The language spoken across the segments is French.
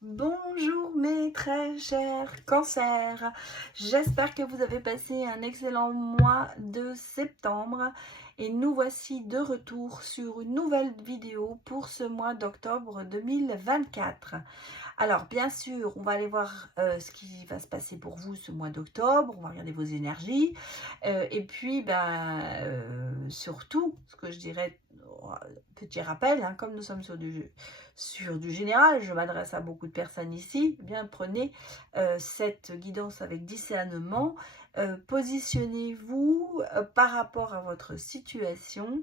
Bonjour mes très chers cancers, j'espère que vous avez passé un excellent mois de septembre et nous voici de retour sur une nouvelle vidéo pour ce mois d'octobre 2024. Alors bien sûr, on va aller voir ce qui va se passer pour vous ce mois d'octobre, on va regarder vos énergies et puis surtout, ce que je dirais, petit rappel, hein, comme nous sommes sur du général, je m'adresse à beaucoup de personnes ici, eh bien prenez cette guidance avec discernement, positionnez-vous par rapport à votre situation.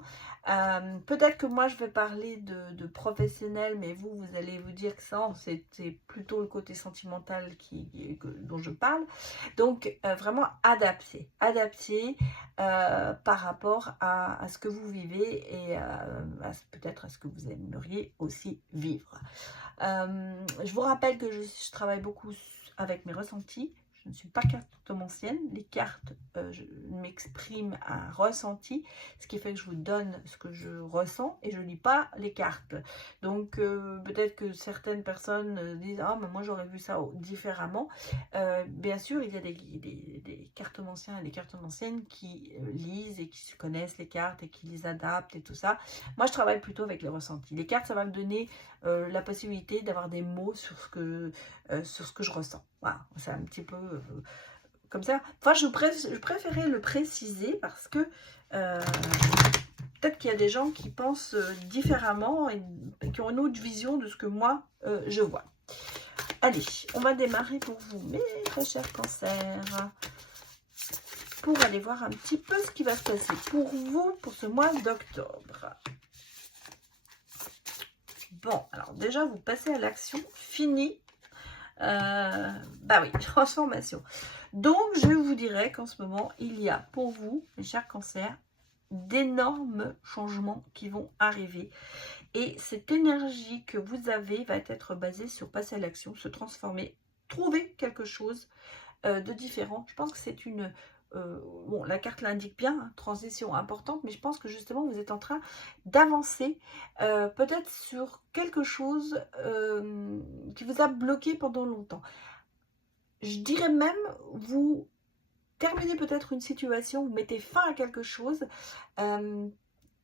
Peut-être que moi je vais parler de professionnel, mais vous allez vous dire que ça, c'était plutôt le côté sentimental dont je parle. Donc vraiment adapter par rapport à ce que vous vivez et peut-être à ce que vous aimeriez aussi vivre. Je vous rappelle que je travaille beaucoup avec mes ressentis. Je ne suis pas cartomancienne. Les cartes, je m'exprime un ressenti, ce qui fait que je vous donne ce que je ressens et je ne lis pas les cartes. Donc peut-être que certaines personnes disent « Ah, mais moi j'aurais vu ça différemment ». Bien sûr, il y a des cartomanciens et des cartomanciennes qui lisent et qui se connaissent les cartes et qui les adaptent et tout ça. Moi, je travaille plutôt avec les ressentis. Les cartes, ça va me donner la possibilité d'avoir des mots sur ce que je ressens. Voilà, c'est un petit peu comme ça. Enfin, je préférais le préciser parce que peut-être qu'il y a des gens qui pensent différemment et qui ont une autre vision de ce que moi, je vois. Allez, on va démarrer pour vous, mes très chers cancers, pour aller voir un petit peu ce qui va se passer pour vous pour ce mois d'octobre. Bon, alors déjà, vous passez à l'action. Fini. Bah oui, transformation. Donc, je vous dirais qu'en ce moment, il y a pour vous, mes chers cancers, d'énormes changements qui vont arriver. Et cette énergie que vous avez va être basée sur passer à l'action, se transformer, trouver quelque chose de différent. Je pense que c'est une... bon, la carte l'indique bien, hein, transition importante, mais je pense que justement, vous êtes en train d'avancer peut-être sur quelque chose qui vous a bloqué pendant longtemps. Je dirais même, vous terminez peut-être une situation, vous mettez fin à quelque chose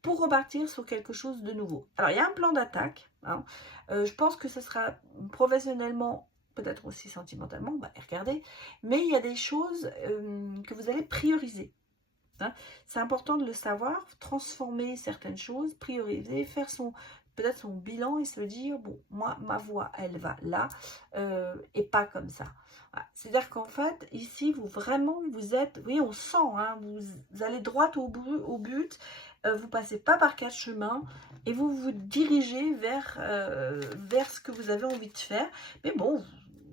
pour repartir sur quelque chose de nouveau. Alors, il y a un plan d'attaque. Hein. Je pense que ce sera professionnellement, peut-être aussi sentimentalement, on va les regarder. Mais il y a des choses que vous allez prioriser. Hein. C'est important de le savoir, transformer certaines choses, prioriser, faire peut-être son bilan et se dire, bon, moi, ma voix, elle va là et pas comme ça. Voilà. C'est-à-dire qu'en fait, ici, vous êtes, vous voyez, on sent, hein, vous allez droit au but, vous passez pas par quatre chemins et vous vous dirigez vers ce que vous avez envie de faire. Mais bon,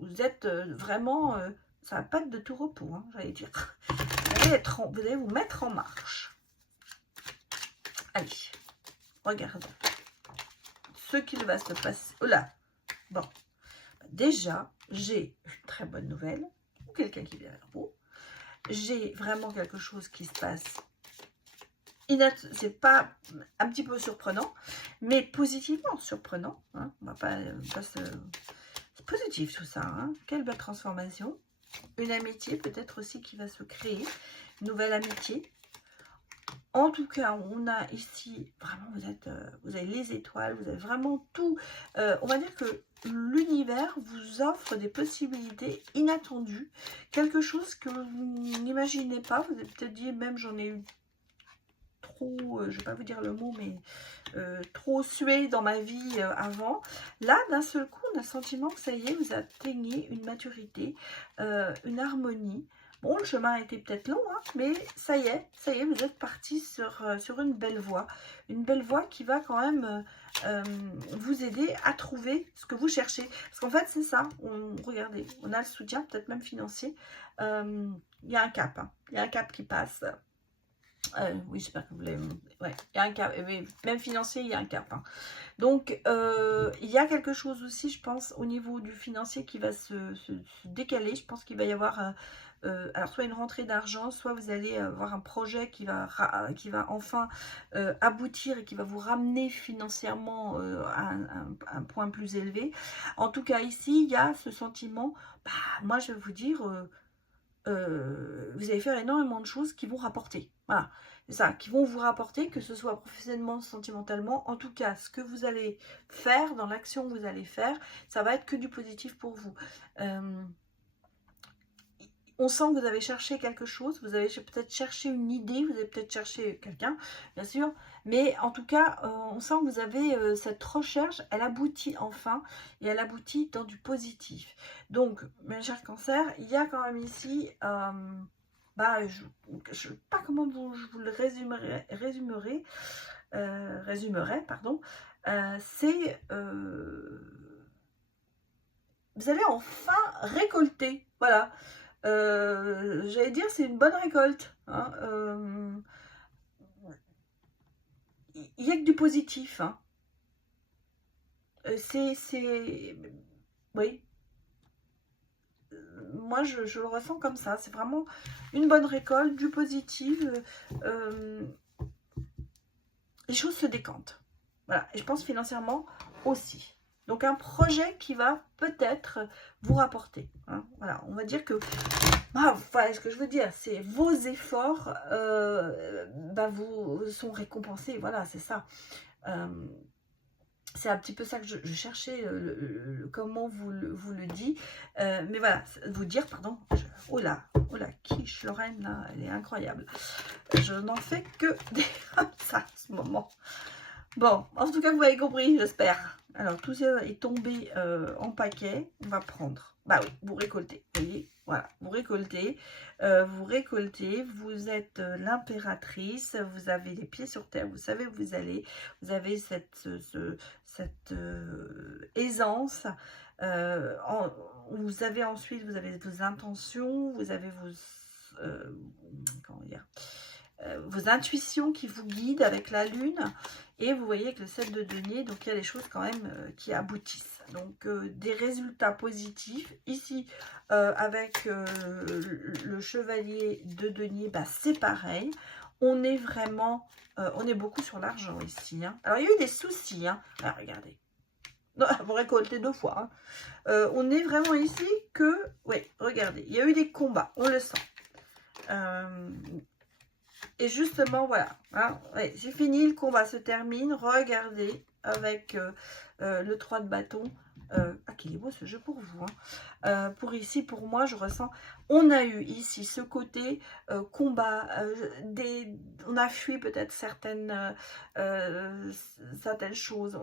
vous êtes vraiment, ça va pas être de tout repos, hein, j'allais dire. Vous allez vous mettre en marche. Allez, regardons ce qu'il va se passer. Oh là, bon, déjà, j'ai une très bonne nouvelle, ou quelqu'un qui vient vers vous. J'ai vraiment quelque chose qui se passe. C'est pas un petit peu surprenant, mais positivement surprenant. Hein. On va pas c'est positif tout ça. Hein. Quelle belle transformation. Une amitié peut-être aussi qui va se créer. Une nouvelle amitié. En tout cas, on a ici, vraiment, vous avez les étoiles, vous avez vraiment tout. On va dire que l'univers vous offre des possibilités inattendues. Quelque chose que vous n'imaginez pas. Vous avez peut-être dit, même j'en ai eu trop, je ne vais pas vous dire le mot, mais trop sué dans ma vie avant. Là, d'un seul coup, on a le sentiment que ça y est, vous atteignez une maturité, une harmonie. Bon, le chemin a été peut-être long, hein, mais ça y est, vous êtes parti sur une belle voie qui va quand même vous aider à trouver ce que vous cherchez. Parce qu'en fait, c'est ça, regardez, on a le soutien, peut-être même financier, il y a un cap, hein, il y a un cap qui passe. Oui, j'espère que vous l'avez monté. Ouais, il y a un cap, mais même financier, il y a un cap. Hein. Donc, il y a quelque chose aussi, je pense, au niveau du financier qui va se décaler. Je pense qu'il va y avoir, alors, soit une rentrée d'argent, soit vous allez avoir un projet qui va enfin aboutir et qui va vous ramener financièrement à un point plus élevé. En tout cas, ici, il y a ce sentiment, bah, moi, je vais vous dire... vous allez faire énormément de choses qui vont rapporter. Voilà, c'est ça, qui vont vous rapporter, que ce soit professionnellement, sentimentalement. En tout cas, ce que vous allez faire, dans l'action que vous allez faire, ça va être que du positif pour vous. On sent que vous avez cherché quelque chose, vous avez peut-être cherché une idée, vous avez peut-être cherché quelqu'un, bien sûr, mais en tout cas, on sent que vous avez cette recherche, elle aboutit enfin, et elle aboutit dans du positif. Donc, mes chers cancers, il y a quand même ici, bah, je ne sais pas comment je vous le résumerai, pardon, c'est... vous allez enfin récolter, voilà. J'allais dire, c'est une bonne récolte. Hein. Il n'y a que du positif. Hein. Oui. Moi, je le ressens comme ça. C'est vraiment une bonne récolte, du positif. Les choses se décantent. Voilà. Et je pense financièrement aussi. Donc, un projet qui va peut-être vous rapporter. Hein. Voilà. On va dire que... Ah, voilà, ce que je veux dire, c'est vos efforts bah, vous sont récompensés. Voilà, c'est ça. C'est un petit peu ça que je cherchais, comment vous le dit. Mais voilà, vous dire, pardon. Oh là, quiche, Lorraine, là, elle est incroyable. Je n'en fais que des comme ça en ce moment. Bon, en tout cas, vous avez compris, j'espère. Alors, tout ça est tombé en paquet. On va prendre. Bah oui, vous récoltez. Vous voyez, voilà, vous récoltez. Vous êtes l'impératrice. Vous avez les pieds sur terre. Vous savez où vous allez. Vous avez cette aisance. Vous avez ensuite, vous avez vos intentions. Vous avez comment dire, vos intuitions qui vous guident avec la lune. Et vous voyez que le 7 de denier, donc il y a des choses quand même qui aboutissent. Donc des résultats positifs. Ici, avec le chevalier de denier, bah, c'est pareil. On est vraiment, on est beaucoup sur l'argent ici. Hein. Alors, il y a eu des soucis. Hein. Ah, regardez. Non, vous récoltez 2 fois. Hein. On est vraiment ici que, oui, regardez, il y a eu des combats, on le sent. Et justement, voilà, hein, ouais, c'est fini, le combat se termine. Regardez, avec le 3 de bâton. Ah, qu'il est beau ce jeu pour vous. Hein. Pour ici, pour moi, je ressens... On a eu ici ce côté combat. On a fui peut-être certaines choses.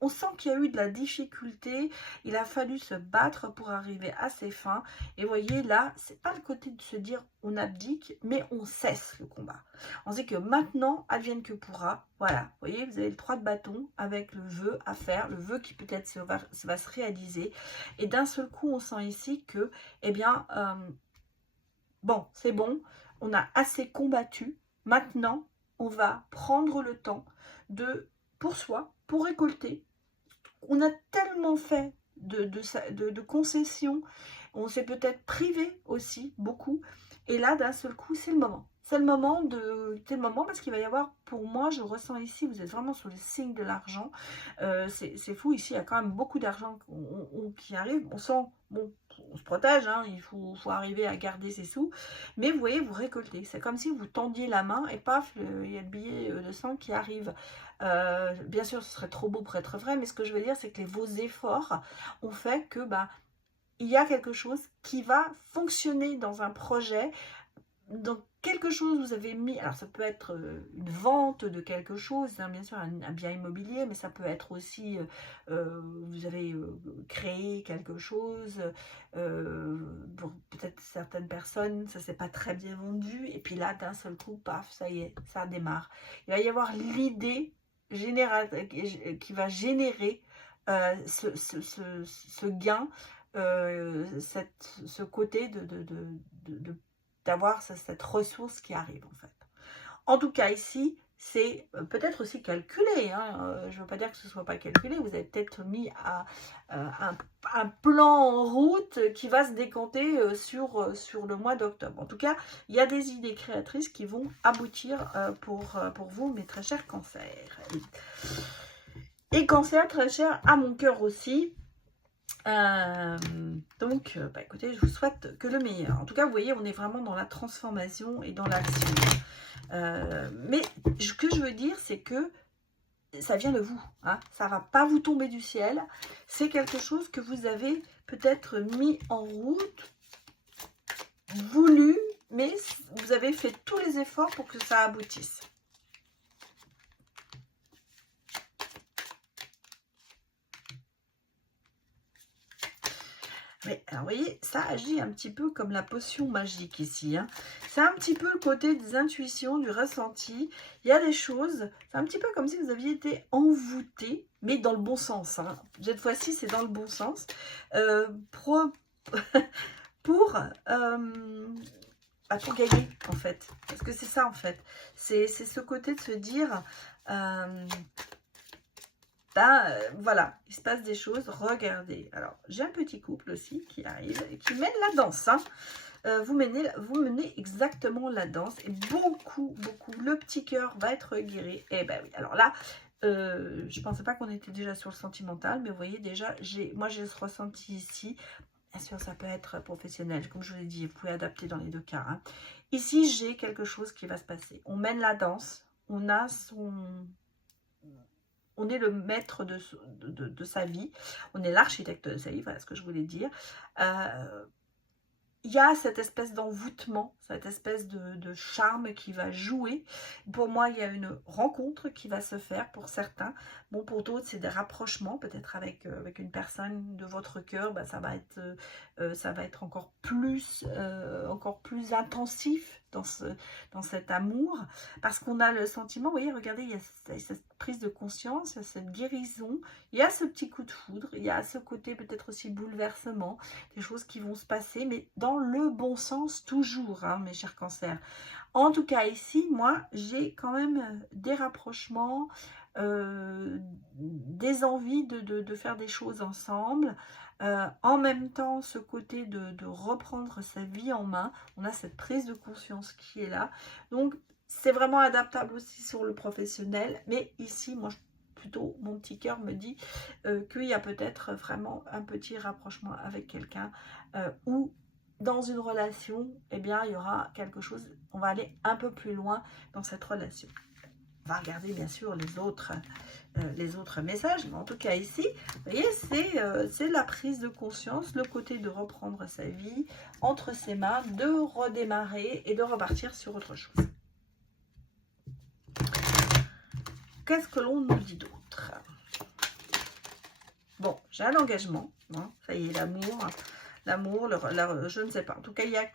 On sent qu'il y a eu de la difficulté. Il a fallu se battre pour arriver à ses fins. Et vous voyez, là, c'est pas le côté de se dire on abdique, mais on cesse le combat. On sait que maintenant, advienne que pourra. Voilà, vous voyez, vous avez le 3 de bâton avec le vœu à faire, le vœu qui peut-être va se réaliser. Et d'un seul coup, on sent ici que, eh bien, bon, c'est bon, on a assez combattu. Maintenant, on va prendre le temps pour soi, pour récolter. On a tellement fait de concessions, on s'est peut-être privé aussi beaucoup. Et là, d'un seul coup, c'est le moment. C'est le moment parce qu'il va y avoir, pour moi, je ressens ici, vous êtes vraiment sur le signe de l'argent. C'est fou, ici, il y a quand même beaucoup d'argent qui arrive. On sent, bon, on se protège, hein, il faut arriver à garder ses sous. Mais vous voyez, vous récoltez. C'est comme si vous tendiez la main et paf, il y a le billet de 100 qui arrive. Bien sûr, ce serait trop beau pour être vrai, mais ce que je veux dire, c'est que vos efforts ont fait que, bah, il y a quelque chose qui va fonctionner dans un projet. Donc, quelque chose vous avez mis, alors ça peut être une vente de quelque chose, hein, bien sûr un bien immobilier, mais ça peut être aussi, vous avez créé quelque chose, pour peut-être certaines personnes, ça s'est pas très bien vendu, et puis là, d'un seul coup, paf, ça y est, ça démarre. Il va y avoir l'idée générale qui va générer ce gain, ce côté d'avoir cette ressource qui arrive en fait. En tout cas, ici, c'est peut-être aussi calculé. Hein. Je ne veux pas dire que ce ne soit pas calculé. Vous avez peut-être mis un plan en route qui va se décanter sur le mois d'octobre. En tout cas, il y a des idées créatrices qui vont aboutir pour vous, mes très chers cancers. Et cancer, très cher à mon cœur aussi. Donc, écoutez, je vous souhaite que le meilleur. En tout cas, vous voyez, on est vraiment dans la transformation et dans l'action. Mais ce que je veux dire, c'est que ça vient de vous. Hein, ça ne va pas vous tomber du ciel. C'est quelque chose que vous avez peut-être mis en route, voulu, mais vous avez fait tous les efforts pour que ça aboutisse. Mais alors, vous voyez, ça agit un petit peu comme la potion magique ici. Hein. C'est un petit peu le côté des intuitions, du ressenti. Il y a des choses, c'est un petit peu comme si vous aviez été envoûté, mais dans le bon sens. Hein. Cette fois-ci, c'est dans le bon sens. Pour gagner, en fait. Parce que c'est ça, en fait. C'est ce côté de se dire... voilà, il se passe des choses, regardez. Alors, j'ai un petit couple aussi qui arrive et qui mène la danse. Hein. Vous menez exactement la danse et beaucoup, le petit cœur va être guéri. Et ben oui, alors là, je ne pensais pas qu'on était déjà sur le sentimental, mais vous voyez déjà, moi j'ai ce ressenti ici. Bien sûr, ça peut être professionnel, comme je vous l'ai dit, vous pouvez adapter dans les deux cas. Hein. Ici, j'ai quelque chose qui va se passer. On mène la danse, on a on est le maître de sa vie, on est l'architecte de sa vie, voilà ce que je voulais dire. Il y a cette espèce d'envoûtement, cette espèce de charme qui va jouer. Pour moi, il y a une rencontre qui va se faire pour certains. Bon, pour d'autres, c'est des rapprochements, peut-être avec une personne de votre cœur. Ça va être encore plus intensif dans cet amour. Parce qu'on a le sentiment, vous voyez, regardez, il y a cette prise de conscience, il y a cette guérison, il y a ce petit coup de foudre, il y a ce côté peut-être aussi bouleversement, des choses qui vont se passer, mais dans le bon sens toujours, hein, mes chers cancers. En tout cas, ici, moi, j'ai quand même des rapprochements, des envies de faire des choses ensemble. En même temps, ce côté de reprendre sa vie en main, on a cette prise de conscience qui est là. Donc, c'est vraiment adaptable aussi sur le professionnel. Mais ici, moi, plutôt, mon petit cœur me dit qu'il y a peut-être vraiment un petit rapprochement avec quelqu'un ou dans une relation, eh bien, il y aura quelque chose, on va aller un peu plus loin dans cette relation. On va regarder bien sûr les autres messages, mais en tout cas ici, vous voyez, c'est la prise de conscience, le côté de reprendre sa vie entre ses mains, de redémarrer et de repartir sur autre chose. Qu'est-ce que l'on nous dit d'autre? Bon, j'ai un engagement, hein, ça y est, l'amour, je ne sais pas. En tout cas, il y a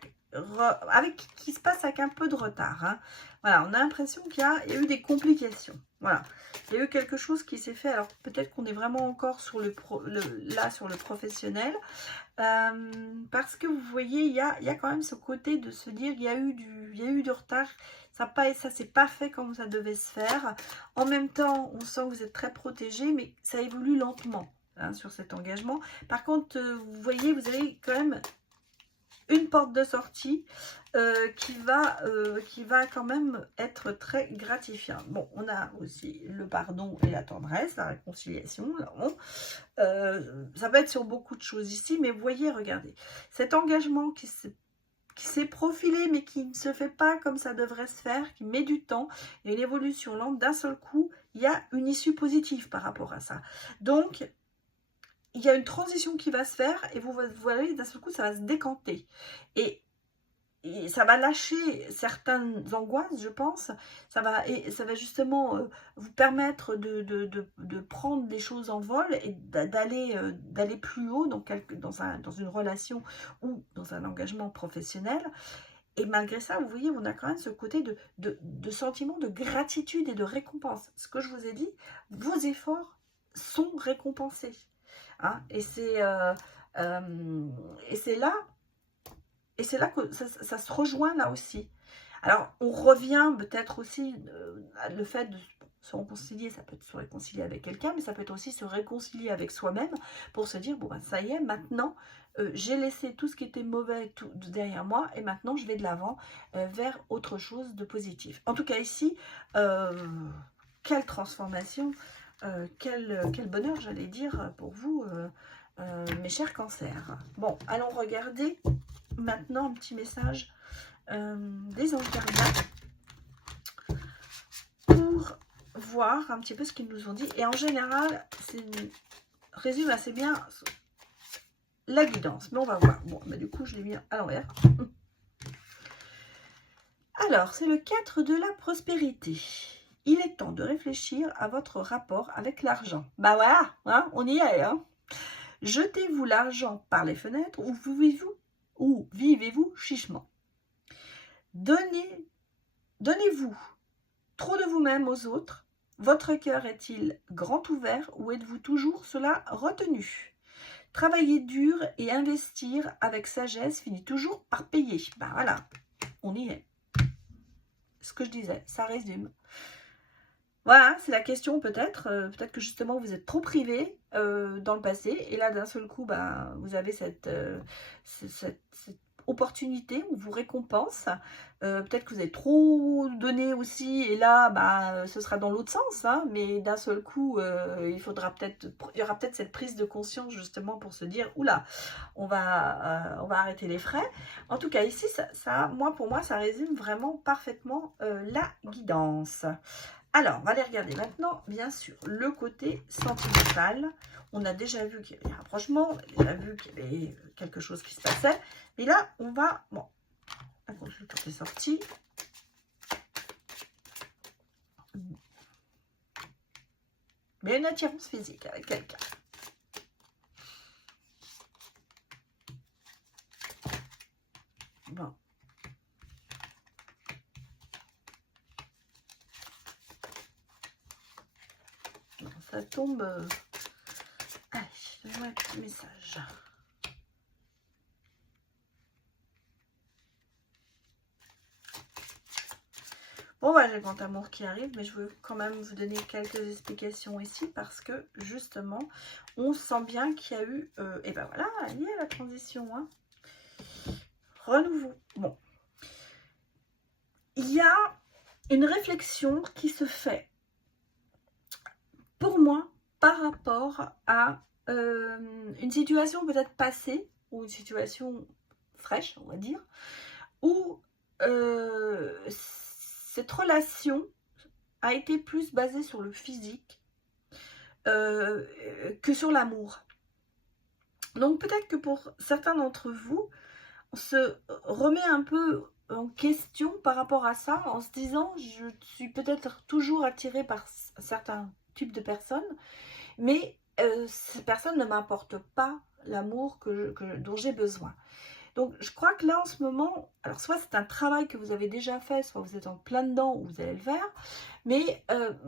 qui se passe avec un peu de retard. Hein. Voilà, on a l'impression qu'il y a eu des complications. Voilà, il y a eu quelque chose qui s'est fait. Alors peut-être qu'on est vraiment encore sur là sur le professionnel, parce que vous voyez, il y a quand même ce côté de se dire il y a eu du retard. Ça s'est pas fait comme ça devait se faire. En même temps, on sent que vous êtes très protégé, mais ça évolue lentement. Hein, sur cet engagement. Par contre, vous voyez, vous avez quand même une porte de sortie qui va quand même être très gratifiante. Bon, on a aussi le pardon et la tendresse, la réconciliation. Ça peut être sur beaucoup de choses ici, mais vous voyez, regardez, cet engagement qui s'est profilé, mais qui ne se fait pas comme ça devrait se faire, qui met du temps, et une évolution lente, d'un seul coup, il y a une issue positive par rapport à ça. Donc, il y a une transition qui va se faire et vous voyez, d'un seul coup, ça va se décanter. Et ça va lâcher certaines angoisses, je pense. Ça va justement vous permettre de prendre des choses en vol et d'aller plus haut dans une relation ou dans un engagement professionnel. Et malgré ça, vous voyez, on a quand même ce côté de sentiment de gratitude et de récompense. Ce que je vous ai dit, vos efforts sont récompensés. Hein, et c'est là que ça se rejoint là aussi. Alors, on revient peut-être aussi le fait de se réconcilier, ça peut être se réconcilier avec quelqu'un, mais ça peut être aussi se réconcilier avec soi-même pour se dire, bon, ben, ça y est, maintenant, j'ai laissé tout ce qui était mauvais tout derrière moi et maintenant, je vais de l'avant vers autre chose de positif. En tout cas, ici, quelle transformation, quel bonheur, j'allais dire, pour vous, mes chers cancers. Bon, allons regarder maintenant un petit message des anges gardiens pour voir un petit peu ce qu'ils nous ont dit. Et en général, c'est résume assez bien la guidance. Mais on va voir. Bon, bah, du coup, je l'ai mis à l'envers. Alors, c'est le 4 de la prospérité. Il est temps de réfléchir à votre rapport avec l'argent. Bah voilà, hein, on y est. Hein. Jetez-vous l'argent par les fenêtres ou vivez-vous chichement. Donnez-vous trop de vous-même aux autres. Votre cœur est-il grand ouvert ou êtes-vous toujours cela retenu? Travailler dur et investir avec sagesse finit toujours par payer. Ben voilà, on y est. Ce que je disais, ça résume. Voilà, c'est la question peut-être. Peut-être que justement vous êtes trop privé dans le passé. Et là, d'un seul coup, ben, vous avez cette opportunité, on vous récompense. Peut-être que vous avez trop donné aussi. Et là, bah, ce sera dans l'autre sens. Hein, mais d'un seul coup, il y aura peut-être cette prise de conscience justement pour se dire, oula, on va arrêter les frais. En tout cas, ici, pour moi, ça résume vraiment parfaitement la guidance. Alors, on va aller regarder maintenant, bien sûr, le côté sentimental. On a déjà vu qu'il y avait un rapprochement, on a déjà vu qu'il y avait quelque chose qui se passait. Mais là, on va... Bon, un consultant est sorti. Mais il y a une attirance physique avec quelqu'un. Bon. Ça tombe. Allez, je vais un petit message. Bon, bah, j'ai le grand amour qui arrive, mais je veux quand même vous donner quelques explications ici parce que justement, on sent bien qu'il y a eu. Et ben voilà, il y a la transition. Hein. Renouveau. Bon. Il y a une réflexion qui se fait pour moi par rapport à une situation peut-être passée ou une situation fraîche, on va dire, où cette relation a été plus basée sur le physique que sur l'amour. Donc peut-être que pour certains d'entre vous, on se remet un peu en question par rapport à ça, en se disant, je suis peut-être toujours attirée par certains types de personnes, mais ces personnes ne m'apportent pas l'amour dont j'ai besoin. Donc, je crois que là, en ce moment, alors soit c'est un travail que vous avez déjà fait, soit vous êtes en plein dedans ou vous allez le faire, mais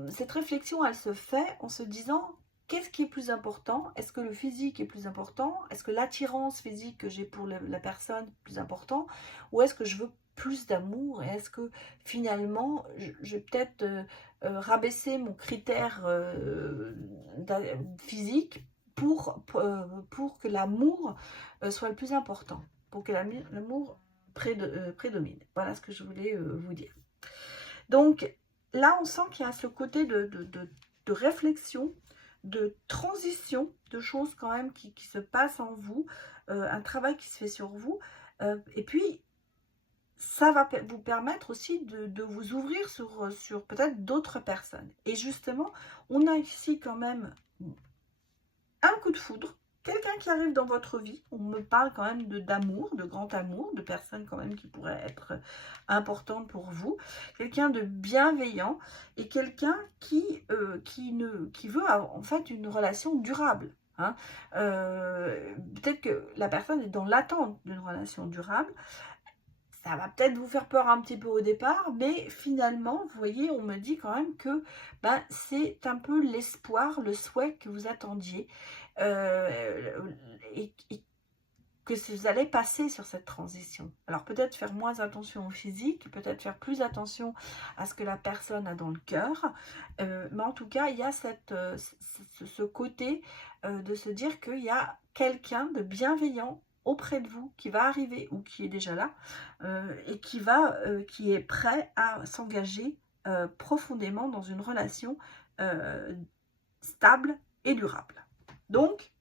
cette réflexion, elle se fait en se disant, qu'est-ce qui est plus important? Est-ce que le physique est plus important? Est-ce que l'attirance physique que j'ai pour la personne est plus important? Ou est-ce que je veux plus d'amour? Et est-ce que finalement, je vais peut-être rabaisser mon critère physique pour que l'amour soit le plus important? Pour que l'amour prédomine. Voilà ce que je voulais vous dire. Donc, là, on sent qu'il y a ce côté de réflexion, de transition, de choses quand même qui se passent en vous, un travail qui se fait sur vous. Et puis, ça va vous permettre aussi de vous ouvrir sur peut-être d'autres personnes. Et justement, on a ici quand même un coup de foudre. Quelqu'un qui arrive dans votre vie, on me parle quand même d'amour, de grand amour, de personnes quand même qui pourraient être importantes pour vous. Quelqu'un de bienveillant et quelqu'un qui veut en fait une relation durable. Hein. Peut-être que la personne est dans l'attente d'une relation durable. Ça va peut-être vous faire peur un petit peu au départ, mais finalement, vous voyez, on me dit quand même que ben, c'est un peu l'espoir, le souhait que vous attendiez. Et que vous allez passer sur cette transition. Alors peut-être faire moins attention au physique, peut-être faire plus attention à ce que la personne a dans le cœur, mais en tout cas, il y a ce côté de se dire qu'il y a quelqu'un de bienveillant auprès de vous qui va arriver ou qui est déjà là et qui est prêt à s'engager profondément dans une relation stable et durable. Donc,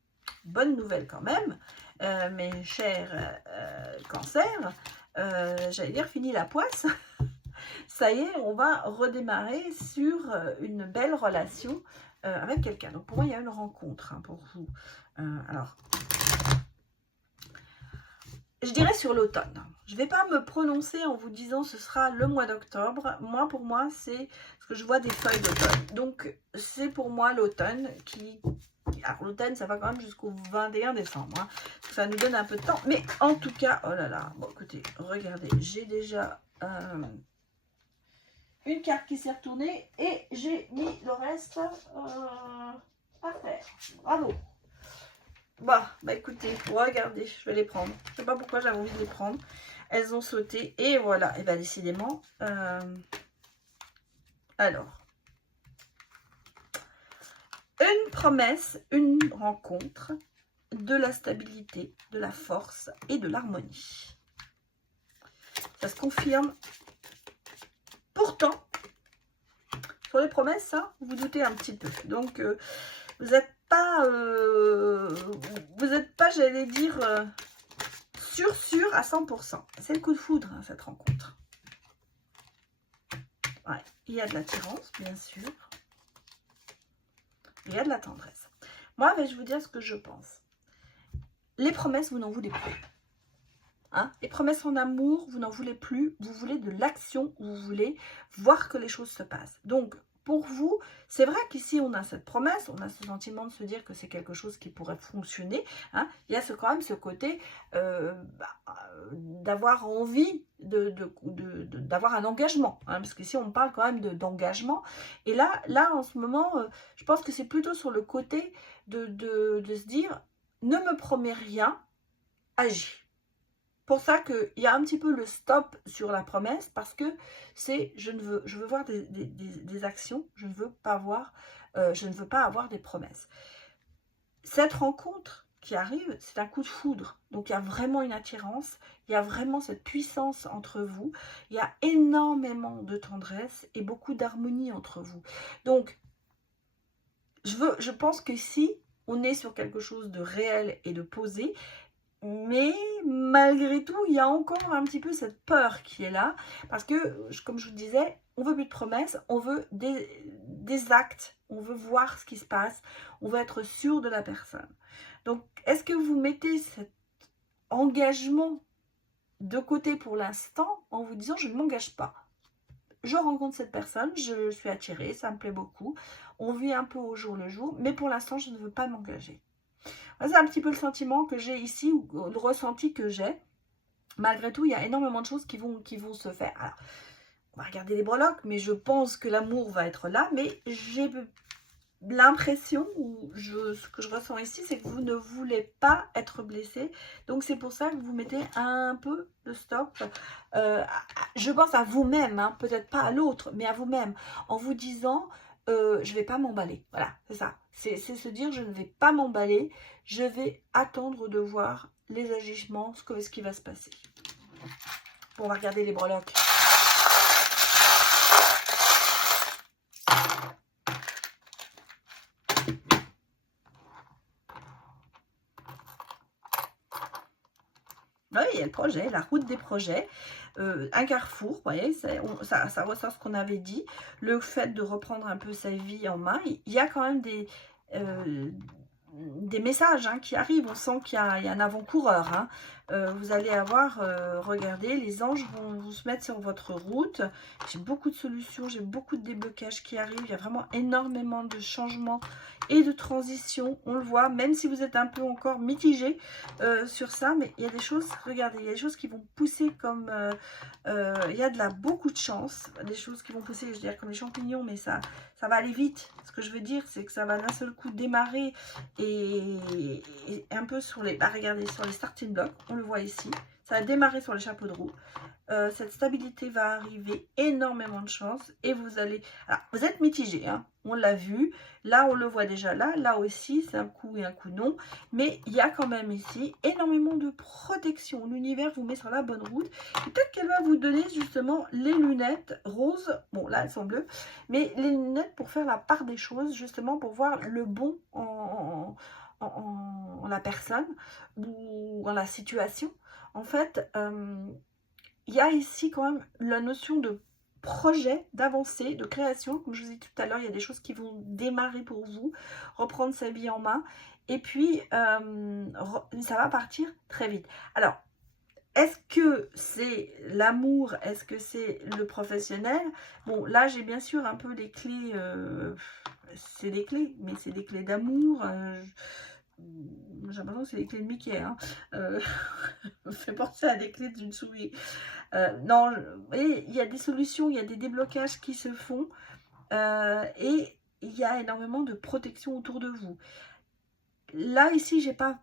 bonne nouvelle quand même, mes chers cancers, j'allais dire fini la poisse. Ça y est, on va redémarrer sur une belle relation avec quelqu'un. Donc pour moi, il y a une rencontre hein, pour vous. Alors, je dirais sur l'automne. Je ne vais pas me prononcer en vous disant ce sera le mois d'octobre. Moi, pour moi, c'est ce que je vois des feuilles d'automne. Donc, c'est pour moi l'automne qui... Alors, l'automne, ça va quand même jusqu'au 21 décembre. Hein. Ça nous donne un peu de temps. Mais en tout cas, oh là là. Bon, écoutez, regardez. J'ai déjà une carte qui s'est retournée. Et j'ai mis le reste à faire. Bravo. Bah écoutez, regardez, je vais les prendre. Je sais pas pourquoi j'avais envie de les prendre. Elles ont sauté et voilà. Et bien décidément. Alors. Une promesse, une rencontre, de la stabilité, de la force et de l'harmonie. Ça se confirme. Pourtant, sur les promesses, ça, vous doutez un petit peu. Donc, vous n'êtes pas, j'allais dire, sûr à 100%. C'est le coup de foudre, hein, cette rencontre. Ouais, il y a de l'attirance, bien sûr. Il y a de la tendresse. Moi, je vais vous dire ce que je pense. Les promesses, vous n'en voulez plus. Hein? Les promesses en amour, vous n'en voulez plus. Vous voulez de l'action, vous voulez voir que les choses se passent. Donc, pour vous, c'est vrai qu'ici, on a cette promesse, on a ce sentiment de se dire que c'est quelque chose qui pourrait fonctionner. Hein. Il y a quand même ce côté d'avoir envie d'avoir un engagement. Hein, parce qu'ici, on parle quand même d'engagement. Et là, en ce moment, je pense que c'est plutôt sur le côté de se dire, ne me promets rien, agis. Pour ça qu'il y a un petit peu le stop sur la promesse parce que c'est je veux voir des actions, je ne veux pas avoir des promesses. Cette rencontre qui arrive, c'est un coup de foudre. Donc il y a vraiment une attirance, il y a vraiment cette puissance entre vous, il y a énormément de tendresse et beaucoup d'harmonie entre vous. Donc je pense que si on est sur quelque chose de réel et de posé, mais malgré tout, il y a encore un petit peu cette peur qui est là. Parce que, comme je vous disais, on veut plus de promesses, on veut des actes, on veut voir ce qui se passe, on veut être sûr de la personne. Donc, est-ce que vous mettez cet engagement de côté pour l'instant en vous disant « je ne m'engage pas ». Je rencontre cette personne, je suis attirée, ça me plaît beaucoup. On vit un peu au jour le jour, mais pour l'instant, je ne veux pas m'engager. C'est un petit peu le sentiment que j'ai ici, ou le ressenti que j'ai. Malgré tout, il y a énormément de choses qui vont se faire. Alors, on va regarder les breloques, mais je pense que l'amour va être là. Mais j'ai l'impression, ou ce que je ressens ici, c'est que vous ne voulez pas être blessé. Donc, c'est pour ça que vous mettez un peu de stop. Je pense à vous-même, hein, peut-être pas à l'autre, mais à vous-même, en vous disant... je ne vais pas m'emballer. Voilà, c'est ça. C'est se dire, je ne vais pas m'emballer. Je vais attendre de voir les agissements, ce qui va se passer. Bon, on va regarder les breloques. Oui, il y a le projet, la route des projets. Un carrefour, vous voyez, ça ressort ce qu'on avait dit, le fait de reprendre un peu sa vie en main. Il y a quand même des messages hein, qui arrivent, on sent qu'il y a un avant-coureur. Hein. Vous allez avoir, regardez, les anges vont se mettre sur votre route. J'ai beaucoup de solutions, j'ai beaucoup de déblocages qui arrivent. Il y a vraiment énormément de changements et de transitions. On le voit, même si vous êtes un peu encore mitigé sur ça. Mais il y a des choses, regardez, il y a des choses qui vont pousser comme... il y a beaucoup de chance. Des choses qui vont pousser, je veux dire, comme les champignons, mais ça va aller vite. Ce que je veux dire, c'est que ça va d'un seul coup démarrer et et un peu sur les... Bah, regardez, sur les starting blocks, on le voit ici. Ça a démarré sur les chapeaux de roue. Cette stabilité va arriver, énormément de chance. Et vous allez... Alors, vous êtes mitigé, hein, on l'a vu. Là, on le voit déjà là. Là aussi, c'est un coup et un coup non. Mais il y a quand même ici énormément de protection. L'univers vous met sur la bonne route. Et peut-être qu'elle va vous donner justement les lunettes roses. Bon, là, elles sont bleues. Mais les lunettes pour faire la part des choses, justement, pour voir le bon en la personne ou en la situation. En fait, il y a ici quand même la notion de projet, d'avancée, de création. Comme je vous ai dit tout à l'heure, il y a des choses qui vont démarrer pour vous, reprendre sa vie en main. Et puis, ça va partir très vite. Alors, est-ce que c'est l'amour? Est-ce que c'est le professionnel? Bon, là, j'ai bien sûr un peu les clés. C'est des clés, mais c'est des clés d'amour. J'ai l'impression que c'est des clés de Mickey. Hein. Me fait penser à des clés d'une souris. Non, vous voyez, il y a des solutions, il y a des déblocages qui se font. Et il y a énormément de protection autour de vous. Là, ici, j'ai pas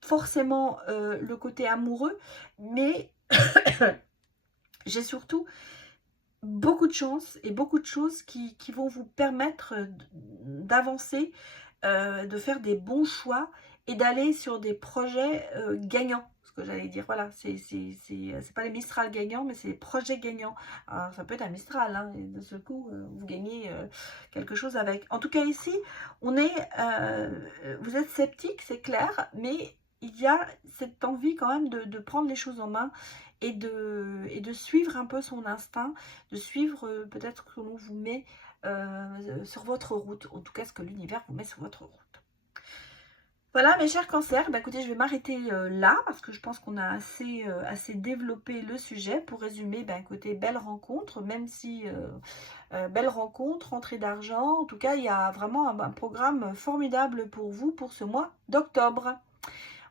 forcément le côté amoureux, mais j'ai surtout beaucoup de chance et beaucoup de choses qui vont vous permettre d'avancer, de faire des bons choix et d'aller sur des projets gagnants. Ce que j'allais dire, voilà, c'est pas les Mistral gagnants, mais c'est les projets gagnants. Alors, ça peut être un Mistral, hein, et de ce coup, vous gagnez quelque chose avec. En tout cas, ici, on est, vous êtes sceptique, c'est clair, mais il y a cette envie quand même de prendre les choses en main et de suivre un peu son instinct, de suivre peut-être ce que l'on vous met sur votre route, en tout cas ce que l'univers vous met sur votre route. Voilà mes chers cancers, bah, écoutez, je vais m'arrêter là parce que je pense qu'on a assez développé le sujet. Pour résumer, bah, écoutez, belle rencontre, même si belle rencontre, rentrée d'argent, en tout cas il y a vraiment un programme formidable pour vous pour ce mois d'octobre.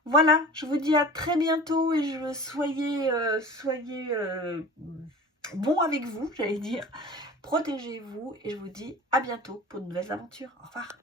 Voilà, je vous dis à très bientôt et soyez bons avec vous, j'allais dire. Protégez-vous et je vous dis à bientôt pour de nouvelles aventures. Au revoir.